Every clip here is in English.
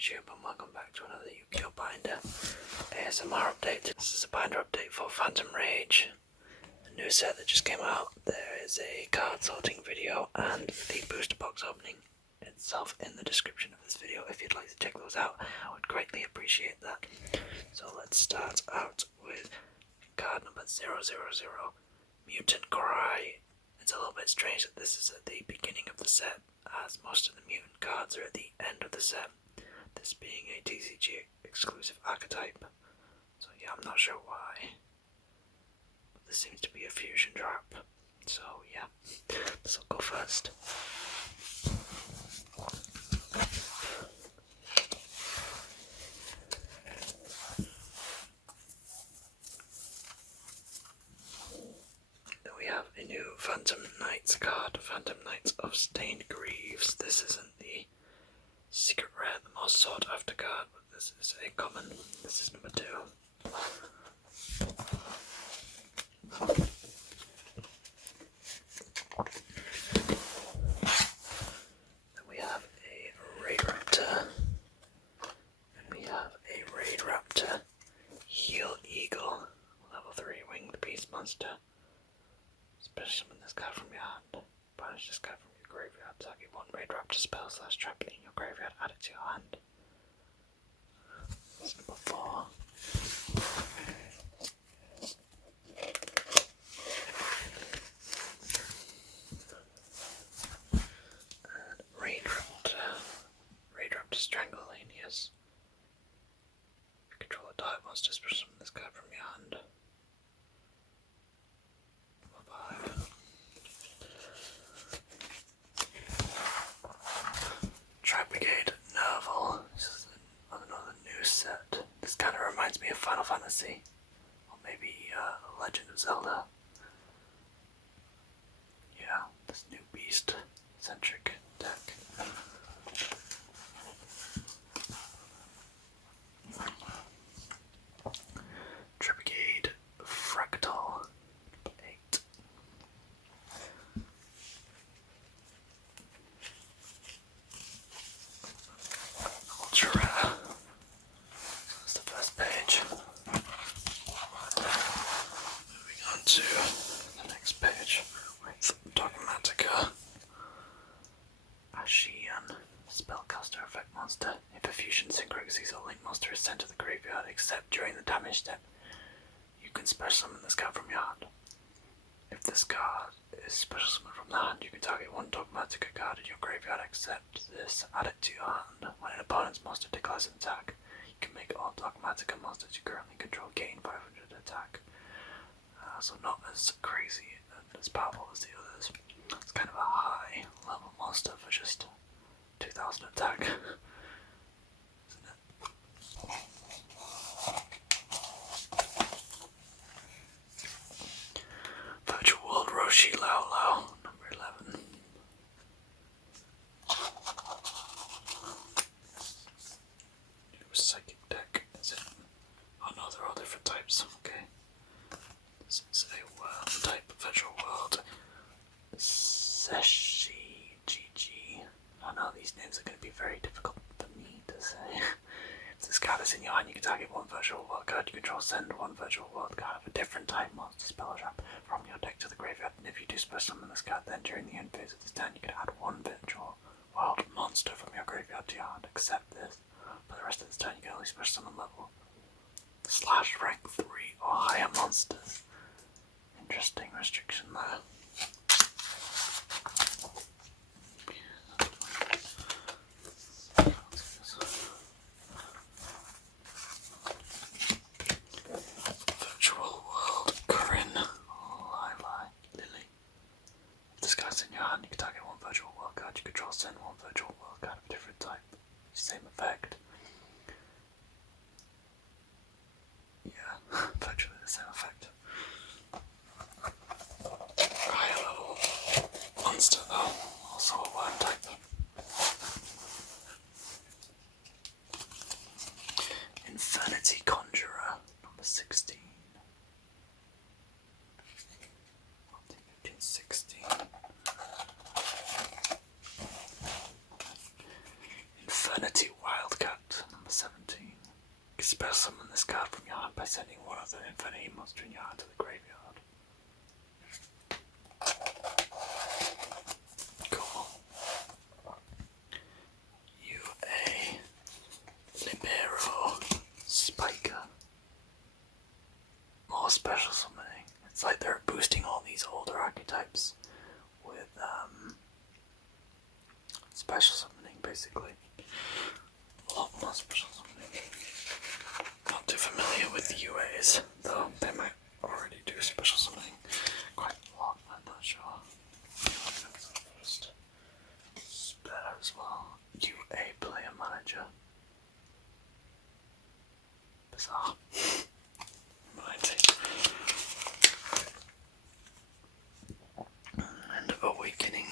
YouTube, and welcome back to another YuGiOh binder ASMR update. This is a binder update for Phantom Rage, a new set that just came out. There is a card sorting video and the booster box opening itself in the description of this video. If you'd like to check those out, I would greatly appreciate that. So let's start out with card number 000, Mutant Cry. It's a little bit strange that this is at the beginning of the set, as most of the mutant cards are at the end of the set, this being a TCG exclusive archetype. So yeah, I'm not sure why, but this seems to be a fusion drop. So yeah, this will go first. Then we have a new Phantom Knights card, Phantom Knights of Stained Greaves. This isn't the secret rare, the most sought after card, but this is a common. This is number 2. Then we have a Raid Raptor. And we have a Raid Raptor Heel Eagle, level 3 winged beast monster. Special summon this card from your hand. Banish this card from your graveyard. Target 1 Raid Raptor spell / trap in your graveyard. Add it to your hand. That's number 4. And Raid Raptor Strangleanius. You control a dive monster. Special summon this card from your hand. Brigade Nerval. This is another new set. This kind of reminds me of Final Fantasy, or maybe Legend of Zelda. Yeah, this new beast-centric deck. Brigade Fractal 8. That's the first page. Moving on to the next page with Dogmatica. Ashian, spellcaster effect monster. If a fusion synchro exceeds a link monster is sent to the graveyard except during the damage step, you can special summon this card from your hand. If this card is special summoned from the hand, you can target 1 Dogmatica card in your graveyard except this, add it to your hand. When an opponent's monster declares an attack, you can make all Dogmatica monsters you currently control gain 500 attack. So not as crazy and as powerful as the others. It's kind of a high level monster for just 2000 attack. Isn't it? Virtual World Roshi Lao Lao, number 11. New psychic deck, is it? Oh no, they're all different types, okay. This is a world type, Virtual World. Seshi GG. I know these names are going to be very difficult for me to say. If this card is in your hand, you can target 1 Virtual World card you control, send 1 Virtual World card of a different type monster spell trap from your deck to the graveyard, and if you do special summon this card, then during the end phase of this turn you can add 1 Virtual World monster from your graveyard to your hand, except this. For the rest of this turn you can only special summon level / rank 3 or higher monsters. Interesting restriction there. Virtual World Corinne Lily. If this card's in your hand, you can target 1 Virtual World card you control, send 1 Virtual World card of a different type. Same effect. Yeah, virtually the same effect. Higher level monster though, also a worm type. Infinity Conjurer, number 16. 1516. Infinity Wildcat. special summon this card from your hand by sending one of the infinity monster in your hand to the graveyard. Cool. A Libero Spiker. More special summoning. It's like they're boosting all these older archetypes with special summoning, basically. A lot more special summoning. Not too familiar with UAs, though they might already do special summoning quite a lot, I'm not sure. First. Spare as well. UA player manager. Bizarre. And Awakening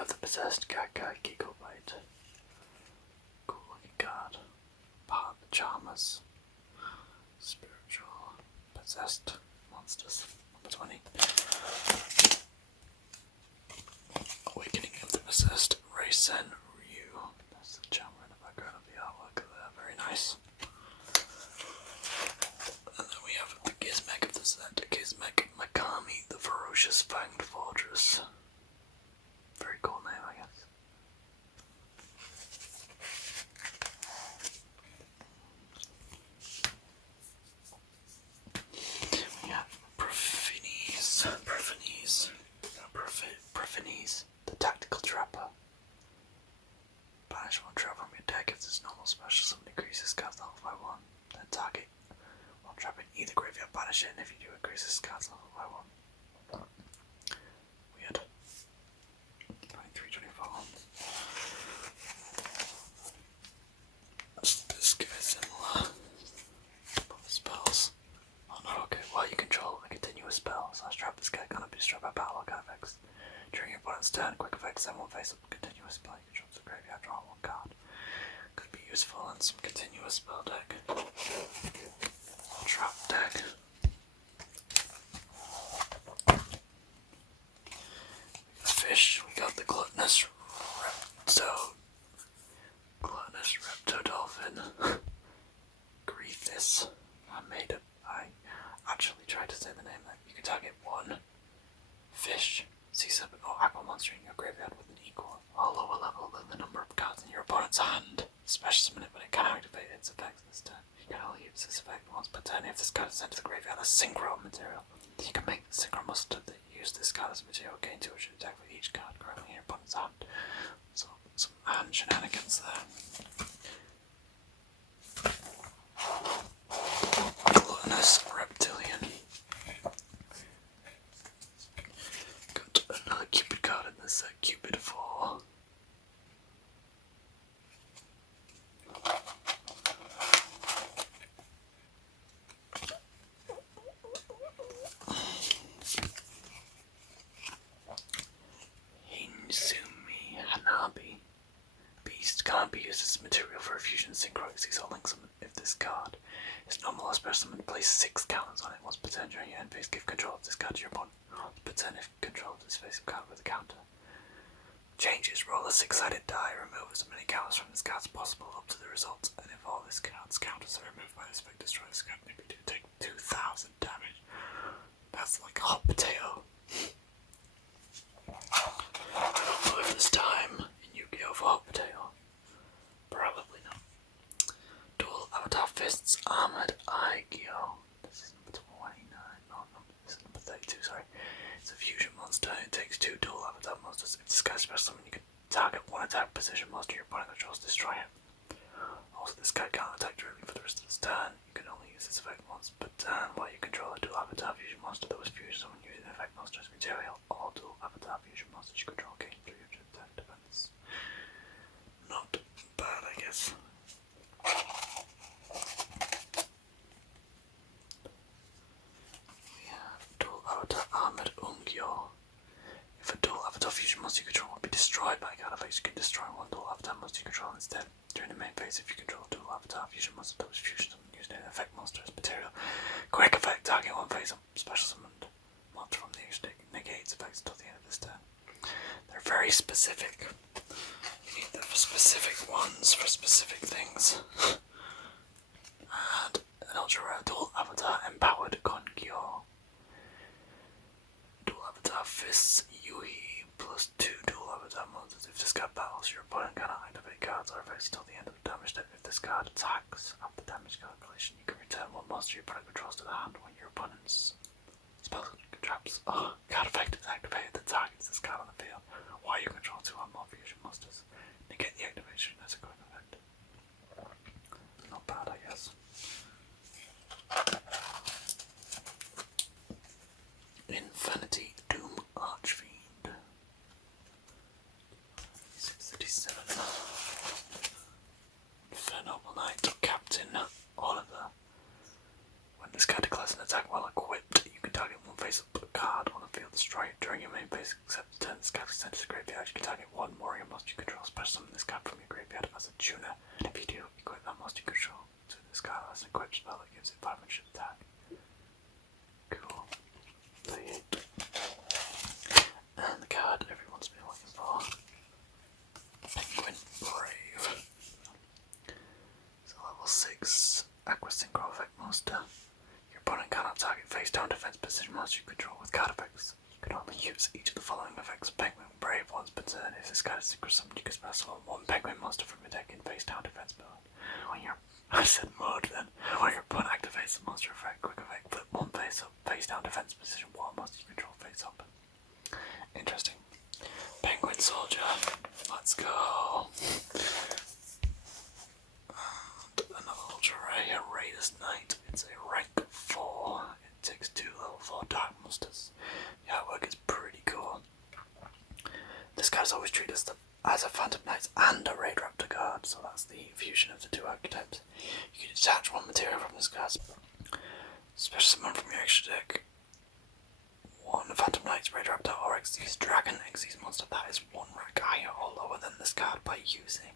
of the Possessed YuGiCurt. Cool looking card. Part of the Charmers. Spiritual Possessed Monsters. Number 20. Awakening of the Possessed Raysen Ryu. That's the charmer in the background of the artwork there. Very nice. And then we have the Gizmek of the set. Gizmek Makami, the Ferocious Fanged Fortress. Very cool name, I guess. We have Profines, the Tactical Trapper. Banish one trap from your deck if this normal special summon increases cast level by 1. Then target one trap in either graveyard, banish it, and if you do, increase this cast level by 1. Weird. 23, 24. This guy's similar. Spells. Oh no, okay. While you control a continuous spell, trap this guy cannot be destroyed by battle or card effects. During your opponent's turn, quick effect, send one face up a continuous spell you control to the graveyard, draw one card. Could be useful in some continuous spell deck. Trap deck. We got fish, we got the Gluttonous Reptodolphin. Griefus. I actually tried to say the name there. You can target one fish, C7 or aqua monster in your graveyard with an equal or lower level than the number of cards in your opponent's hand. Special summon it when it can activate its effects this turn. You can only use this effect once per turn if this card is sent to the graveyard as synchro material. You can make the synchro monster that use this card as material gain 2 extra attack for each card currently in your opponent's hand. So some hand shenanigans there. Gluttonous Reptilian. Got another Cupid card in this set, Cupid 4. Hinsumi Hanabi. Beast can't be used as material for a fusion synchro exceeds or link summon if this card is normal or special summon. Place 6 counters on it once per turn during your end phase. Give control of this card to your opponent. Once per turn if control of this face card with a counter. Changes. Roll a 6-sided die. Remove as many counters from this card as possible up to the result. And if all this card's counters are removed by this effect, destroy this card. Maybe do take 2,000 damage. That's like a hot potato. I don't know if there's time in YuGiOh for hot potato. Probably not. Dual Avatar Fists Armored YuGiOh. This is number 29. No, this is number 32, sorry. It's a fusion monster. It takes 2 dual avatar monsters. If this guy's special summon, you can target one attack position monster your opponent controls, destroy it. Also, this guy can't attack directly for the rest of his turn. You can only use this effect once per turn while you control a dual avatar fusion monster that was fused someone using the effect monster as material. All dual avatar fusion monsters you control gain 300 attack defense. Not bad, I guess. We have dual avatar armored YuGiOh. If a dual avatar fusion monster you control will be destroyed by card effects, you can destroy one dual avatar monster you control instead. During the main phase, if you control a dual avatar fusion monster that was fused and used an effect monster as material, quick effect, target one phase of special summoned monster from the extra deck, negates effects until the end of this turn. They're very specific. You need them for specific ones, for specific things. an ultra rare dual avatar empowered YuGiOh. Dual avatar fists Yui plus 2 dual avatar monsters. If this card battles, your opponent cannot activate cards or effects until the end of the damage step. If this card attacks after damage calculation, you can return one monster your opponent controls to the hand when your opponent's spells and traps. Card effect is activated that targets this card on the field while you control 2 or more fusion monsters. Negate the activation as a quick effect. Not bad, I guess. Infinity Doom Archfiend. 637. Infernal Knight Captain Oliver. When this card declares an attack while equipped, you can target one face-up card on the field, destroy it during your main phase, except turn this card is sent to the graveyard. You can target one warrior monster you control, special summon this card from your graveyard as a tuner. And if you do, equip that monster you control to this card as an equipped spell that gives it 500 attack. Cool. Play it. And the card everyone's been looking for. Penguin Brave. It's a level 6 Aqua Synchro effect monster. Your opponent cannot target face down defense position monster you control with card effects. You can only use each of the following effects. Penguin Brave once per turn. If this card is synchro summoned, you can special summon one penguin monster from your deck in face down defense mode. When your I said mode then. When your opponent activates the monster effect, quick effect, flip one face up, face down defense position, one monster you control face up. Interesting. Penguin Soldier. Let's go. And another ultra rare Raiders Knight. It's a rank 4. It takes 2 level 4 dark monsters. The artwork is pretty cool. This card is always treated as a Phantom Knight and a Raid Raptor card, so that's the fusion of the 2 archetypes. You can detach one material from this card. Special summon from your extra deck. 1 Phantom Knight, Raid Raptor, or Xyz Dragon. Xyz monster that is 1 rank higher or lower than this card by using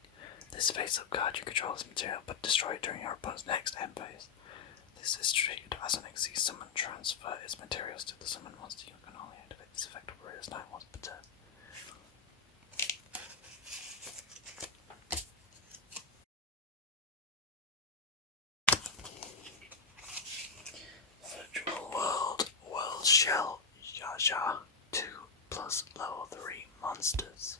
this face-up card. You control this material but destroy it during your opponent's next end phase. This is treated as an Xyz summon. Transfer its materials to the summon monster. You can only activate this effect of Raiders Knight once per turn. Virtual World Shell Yaja 2 plus level 3 monsters.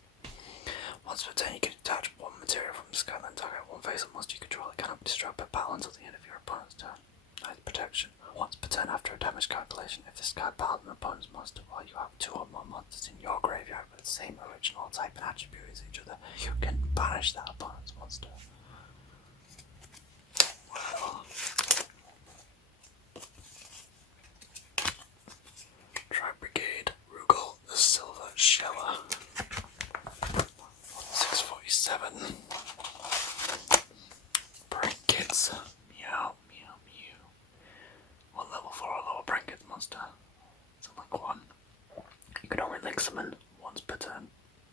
Once per turn you can attach 1 material from this card and target 1 face-up monster you control. It cannot be destroyed by battle until the end of your opponent's turn. Nice protection. Once per turn after a damage calculation, if this card battles an opponent's monster while you have 2 or more monsters in your graveyard with the same original type and attribute as each other, you can banish that opponent's monster. Wow. Tri-Brigade Rugal the Silver Sheller. 647. Prank Kids. Meow, meow, meow. 1 level 4 or lower Prank Kids monster. It's a link 1. You can only link summon once per turn.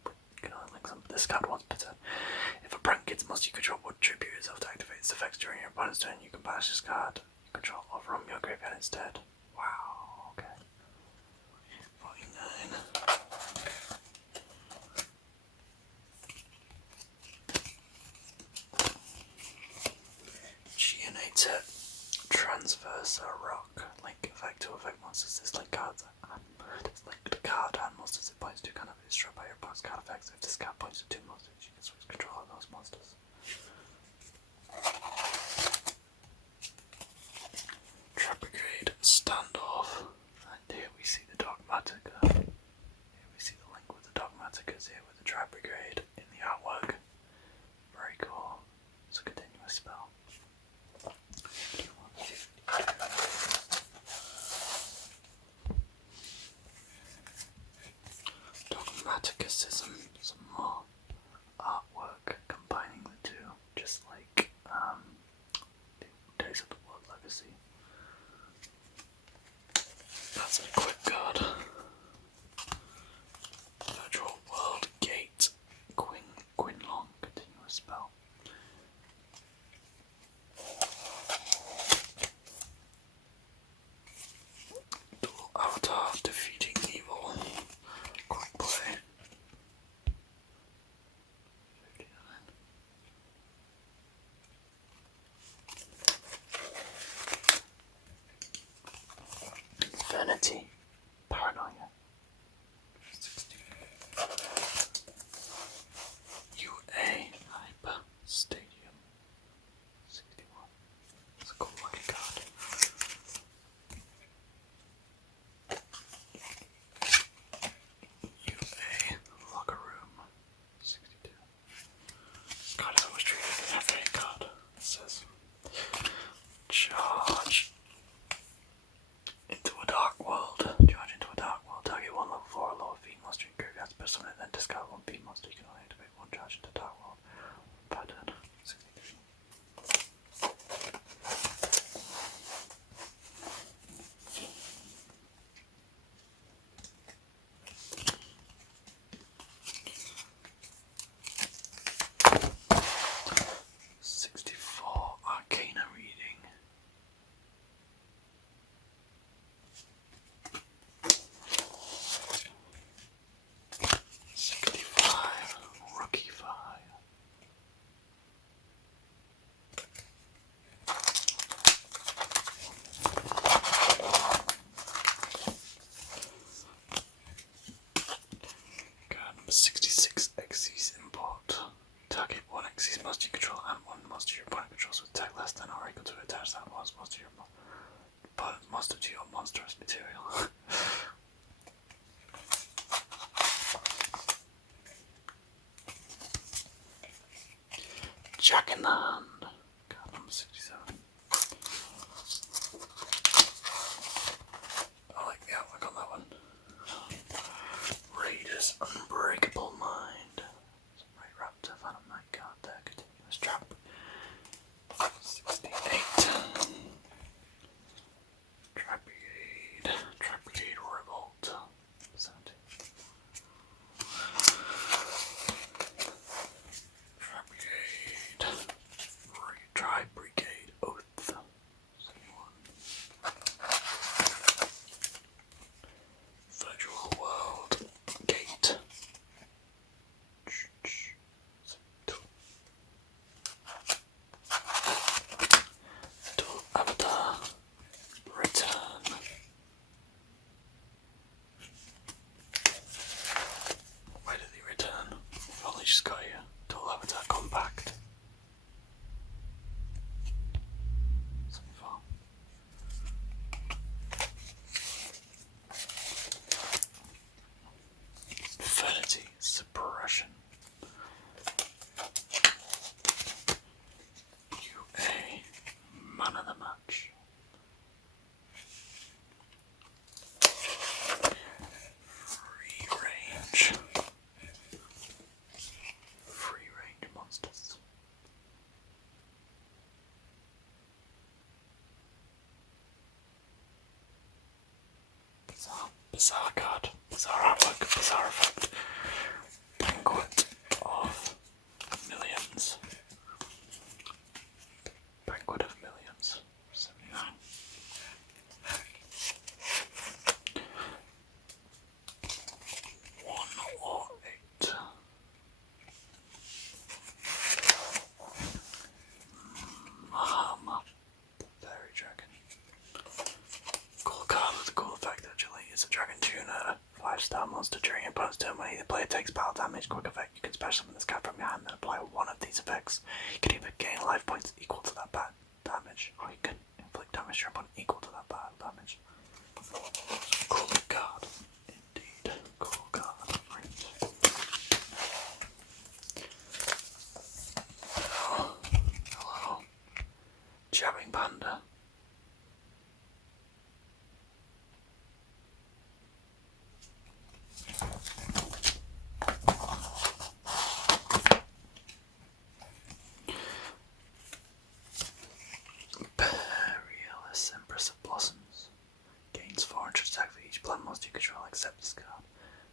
You can only link summon this card once per turn. If a Prank Kids monster you control would tribute itself to activate its effects during your opponent's turn, you can banish this card you control or from your graveyard instead. Wow, okay. 49. Geonator Transverser Rock. Link effect to affect monsters. This linked card and monsters it points to cannot be destroyed by your opponent's card effects. If this card points to 2 monsters, you can switch control of those monsters. Tri-Brigade Star Exceeds most of your control and one most of your opponent controls with attack less than or equal to attach that was most of your monster to your monstrous material. Jack in the Hand. Card number 67. I like the artwork on that one. Raider's Unbreakable Mind. Ray Raptor, Phantom Knight card there. Continuous Trap. 68. Trapigade Revolt. 70. Tri-Brigade Oath. 71. Virtual World Gate. 72. Dual Avatar Return. Why did he return? We've only just got here. Dual Avatar Compact. 74. Infinity Suppression. YuGiOh, Man of the Match. Free range. Free range monsters. Bizarre card. Bizarre artwork. Bizarre effect. Banquet of Millions. Banquet of Millions. 79. One or eight. Mahama, the Fairy Dragon. Cool card with a cool effect actually. It's a dragon tuner. 5-star monster during your opponent's turn. When either player takes battle damage, quick effect, you can special summon this card from your hand and apply one of these effects. You can either gain life points equal to that damage, or you can inflict damage to your opponent equal to that battle damage. Cool card. Indeed. Cool card. Right. Hello. Jabbing Panda. Imperialist Empress of Blossoms. Gains 400 attack for each blood monster you control except this card.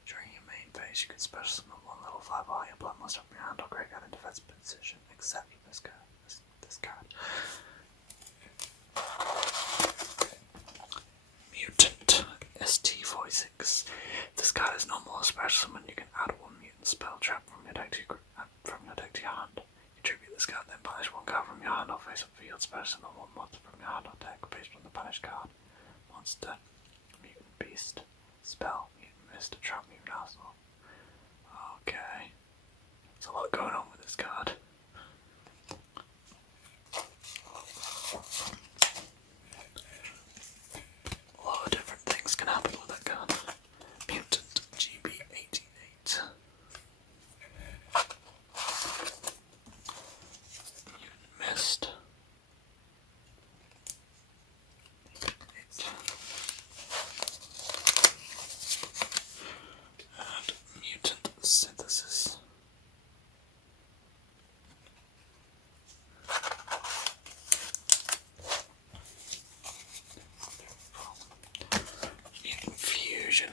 During your main phase, you can special summon one level 5 or higher blood monster from your hand or graveyard in defense position except this card. This card. Mutant ST46. This card is normal or special summon. You can add one mutant spell trap from your deck to your hand. You tribute this card, then banish one card from your hand or face up field. Special summon one monster from your hand or deck based on the banished card. Monster, mutant beast, spell, mutant mist, trap, mutant arsenal. Okay, there's a lot going on with this card. A lot of different things can happen with that card. Mutant GB88. Mutant mist. And mutant synthesis. Mutant fusion.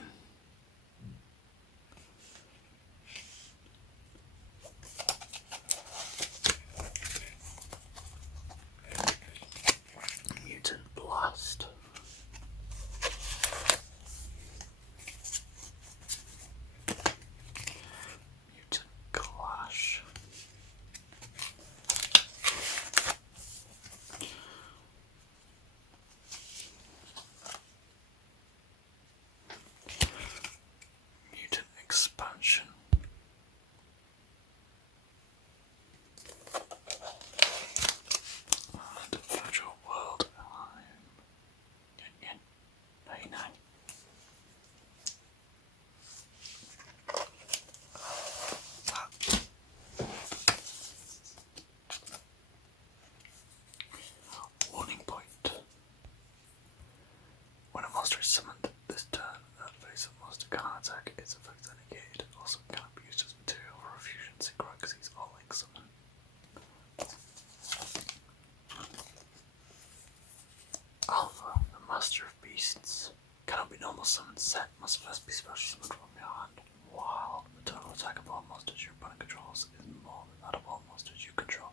normal summon set must first be special summoned from your hand, while the total attack of all monsters your opponent controls is more than that of all monsters you control.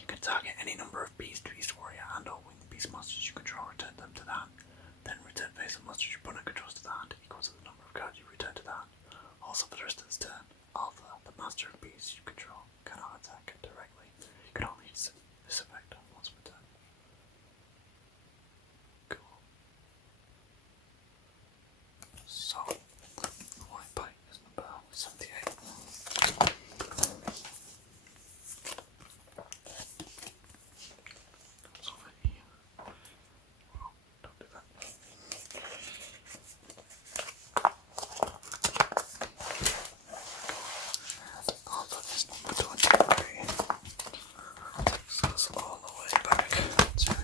You can target any number of beast, warrior, and or winged beast monsters you control, return them to the hand. Then return face of monsters your opponent controls to the hand, equal to the number of cards you return to the hand. Also for the rest of this turn, Alpha, the master of beasts you control, cannot attack directly. You can only use this effect once per turn. Cool. So, the white bite is number 78. Comes over here. Well, don't do that. Alpha is number 23. Takes us all the way back to here.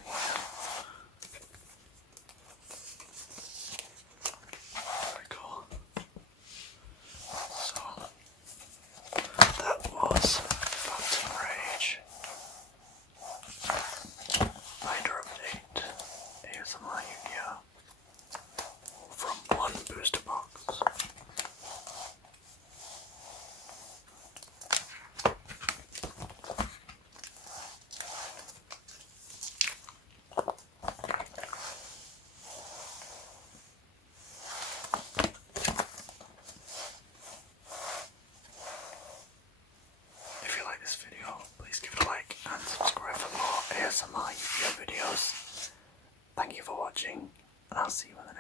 Very cool. So, that was Phantom Rage. Binder update. ASMR YuGiOh. From one booster box. If you like this video, please give it a like and subscribe for more ASMR YuGiOh videos. Thank you for watching, and I'll see you in the